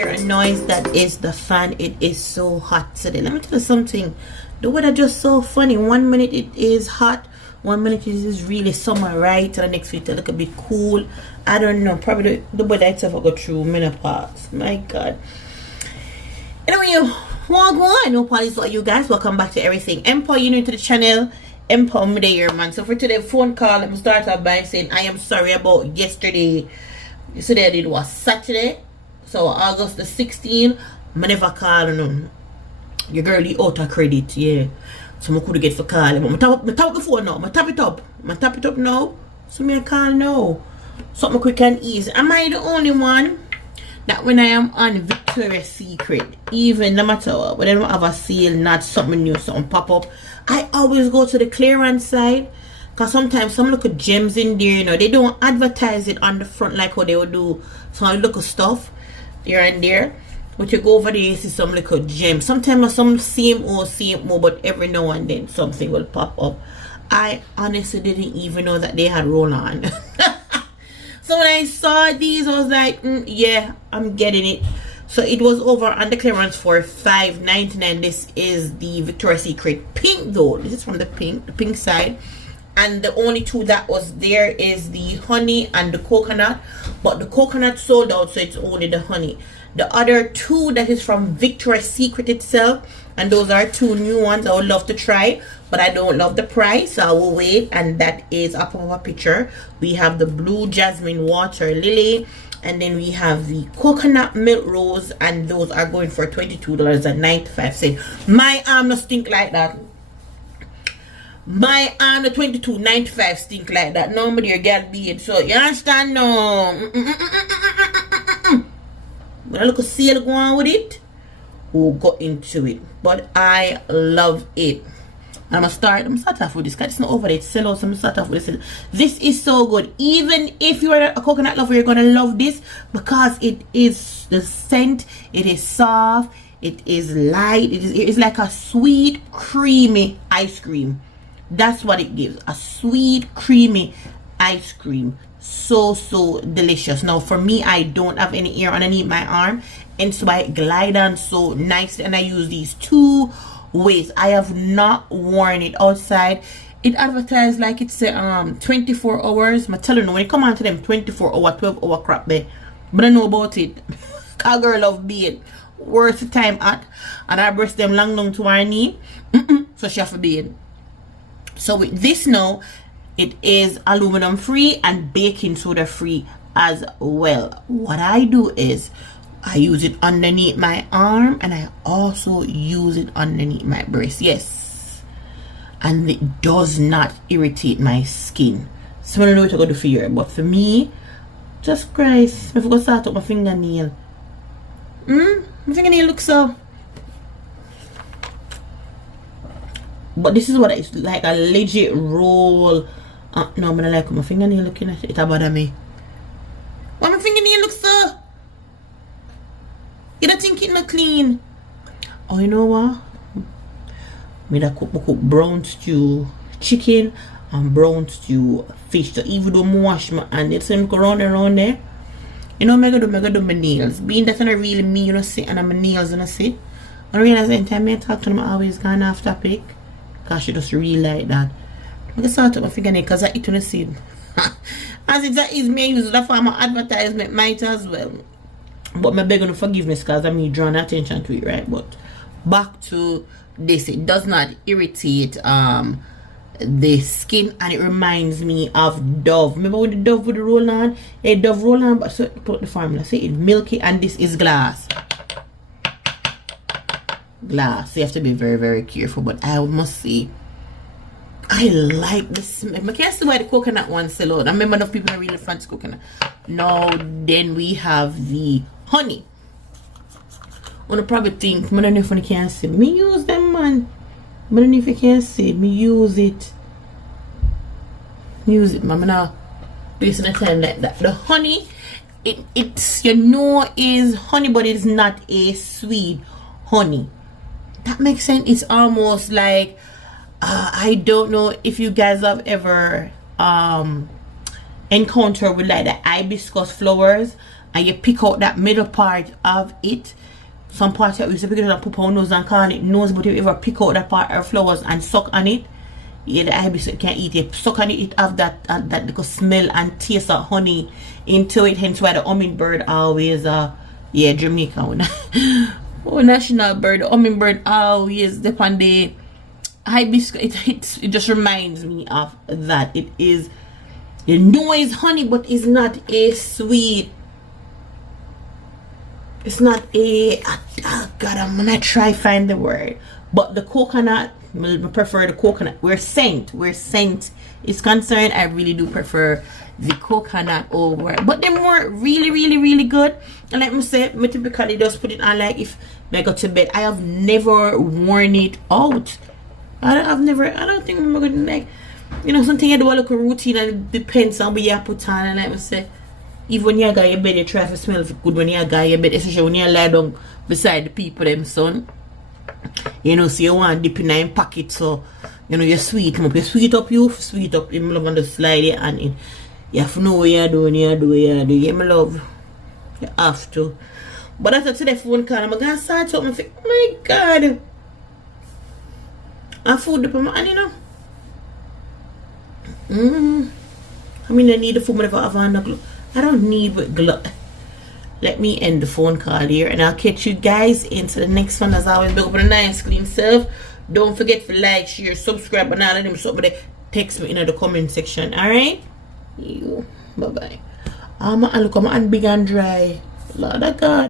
hear a noise, that is the fan. It is so hot today. Let me tell you something. The weather just so funny. 1 minute it is hot, 1 minute it is really summer, right? And the next week it look a bit cool. I don't know. Probably the weather itself will go through menopause. My God. Anyway, I know all is what you guys. Welcome back to Everything Empo. You new to the channel. Empo me there, man. So for today's phone call, let me start off by saying I am sorry about yesterday. Yesterday I did was Saturday. So August the 16th, I never call your girlie out of credit, yeah. So I could get for calling. But I tap the phone now. I tap it up now. So I call now. Something quick and easy. Am I the only one that when I am on Victoria's Secret, even no matter what, when I don't have a sale, not something new, something pop up, I always go to the clearance side. Because sometimes some look at gems in there, you know, they don't advertise it on the front like what they would do. So I look at stuff here and there. But you go over there, you see some little gems. Sometimes some same old, but every now and then something will pop up. I honestly didn't even know that they had roll on. So when I saw these, I was like, yeah, I'm getting it. So it was over on the clearance for $5.99. This is the Victoria's Secret pink though. This is from the pink side. And the only two that was there is the honey and the coconut. But the coconut sold out, so it's only the honey. The other two that is from Victoria's Secret itself, and those are two new ones I would love to try, but I don't love the price, so I will wait. And that is up of a picture. We have the blue jasmine water lily, and then we have the coconut milk rose, and those are going for $22.95. My arm no stink like that. My arm the $22.95 stink like that. Nobody your girl be it. So you understand no. When I look a sale go on with it, we'll go into it. But I love it. I'm gonna start off with this because it's not over there. It's sell out, so I'm gonna start off with this. This is so good. Even if you're a coconut lover, you're gonna love this because it is the scent, it is soft, it is light, it is like a sweet, creamy ice cream. That's what it gives. A sweet, creamy ice cream. So delicious. Now for me, I don't have any hair underneath my arm, and so I glide on so nicely, and I use these two ways. I have not worn it outside. It advertised like it's 24 hours. I'm telling you, when it come on to them 24-hour, 12-hour crap there, but I know about it. Cause girl love beard. Worst time at, and I breast them long down to her knee. So she have to beard. So with this now, it is aluminum free and baking soda free as well. What I do is I use it underneath my arm, and I also use it underneath my breast. Yes, and it does not irritate my skin. So I don't know what I'm gonna do for you, but for me, just Christ, I forgot to start up my fingernail. My fingernail looks so. But this is what it's like, a legit roll. No, I'm gonna like my fingernail looking at it. It bother me. Why my fingernail looks so? You don't think it not clean? Oh, you know what? Me that cook brown stew chicken and brown stew fish. So even though I wash my hand, it's going to go around there. You know, I do my nails. Being that I don't really me, you know, see, and my nails, you know, see. I realize anytime I talk to them, I always gone off topic. Because she just really like that. I just start up my fingernail because I eat on the seed. As it is me, use that for my advertisement, might as well. But my begging forgiveness because I mean drawing attention to it, right? But back to this, it does not irritate the skin, and it reminds me of Dove. Remember when the Dove with the roll on? A Dove roll on, but so put the formula. See, it's milky, and this is glass. Glass. So you have to be very, very careful. But I must say, I like this. I can't see why the coconut one sell out. I remember enough people are really fancy coconut. Now then we have the honey. I probably think, I don't know if you can see. Me use them, man. I don't know if you can see. Me use it. Use it, man. Now listen to time like that. The honey, it's you know is honey, but it's not a sweet honey. That makes sense. It's almost like I don't know if you guys have ever encountered with like the hibiscus flowers, and you pick out that middle part of it. Some parts that we used to pick it up and put on nose and call it nose, but if you ever pick out that part of flowers and suck on it, yeah, the hibiscus can't eat it. Suck on it, it have that little smell and taste of honey into it. Hence why the hummingbird always yeah, Jamaica oh, national bird. The hummingbird always depend the hibiscus. It just reminds me of that. It is, you know, it's honey, but it's not a sweet. It's not a, oh God, I'm gonna try find the word. But the coconut, I prefer the coconut. Where scent is concerned, I really do prefer the coconut over. But they're more really good. And like I say, I typically just put it on like if I go to bed. I have never worn it out. I don't think I'm gonna, like, you know, something I do a little routine, and it depends on what you put on. And like I say, even when you got your bed, you try to smell good when you got your bed, especially when you lie down beside the people them, son. You know, so you want dip in a pocket, so you know you sweet them up. You sweet up him love, and just slide it and in. You have to know what you're doing, yeah, my love. You have to. But after today phone call, I'm gonna start something. I think, oh my God, I food up my hand, you know. I mean, I need the food whenever I have on the glue. I don't need with glue. Let me end the phone call here, and I'll catch you guys into the next one. As always, look for the nice clean self. Don't forget to like, share, subscribe, and all of them. Somebody text me in the comment section. Alright? Bye bye. Look, I'm big and dry. Lord of God.